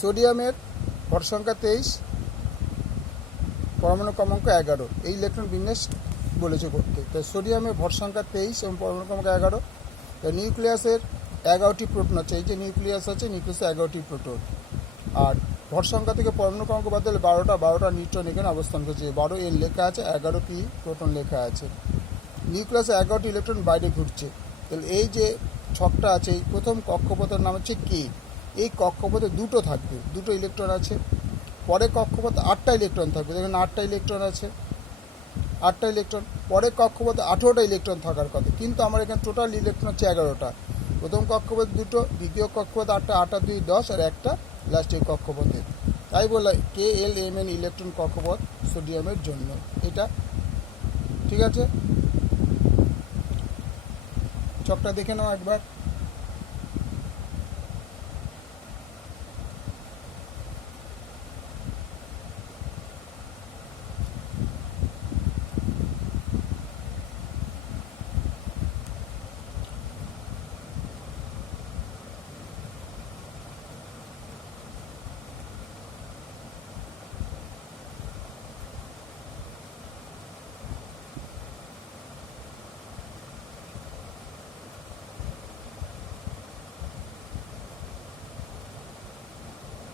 সোডিয়ামের ভর সংখ্যা 23, পরমাণু ক্রমাঙ্ক 11, এই ইলেকট্রন বিন্যাস বলেছে করতে। তো সোডিয়ামের ভর সংখ্যা 23 এবং পরমাণু ক্রমাঙ্ক 11। তো নিউক্লিয়াসের 11টি প্রোটন আছে, এই যে নিউক্লিয়াস আছে, নিউক্লিয়াসে 11টি প্রোটন। আর ভর সংখ্যা থেকে পরমাণু ক্রমাঙ্ক বাদ দিলে 12টা নিউট্রন এখানে অবস্থান করছে। 12 এর লেখা আছে, 11টি প্রোটন লেখা আছে। নিউক্লিয়াসে 11টি ইলেকট্রন বাইরে ঘুরছে। তাহলে এই যে ছকটা আছে, এই প্রথম কক্ষপথের নাম হচ্ছে কে। এই কক্ষপথে দুটো থাকবে, দুটো ইলেকট্রন আছে। পরে কক্ষপথে 8টা ইলেকট্রন থাকবে, দেখুন 8টা ইলেকট্রন আছে, 8টা ইলেকট্রন। পরে কক্ষপথে 18টা ইলেকট্রন থাকার কথা, কিন্তু আমার এখানে টোটাল ইলেকট্রন হচ্ছে 11টা। প্রথম কক্ষপথে দুটো, দ্বিতীয় কক্ষপথে 8টা, 8 আর 2 10, আর একটা লাস্টের কক্ষপথে। তাই বলা KLMN ইলেকট্রন কক্ষপথ সোডিয়ামের জন্য। এটা ঠিক আছে, ছকটা দেখে নাও একবার।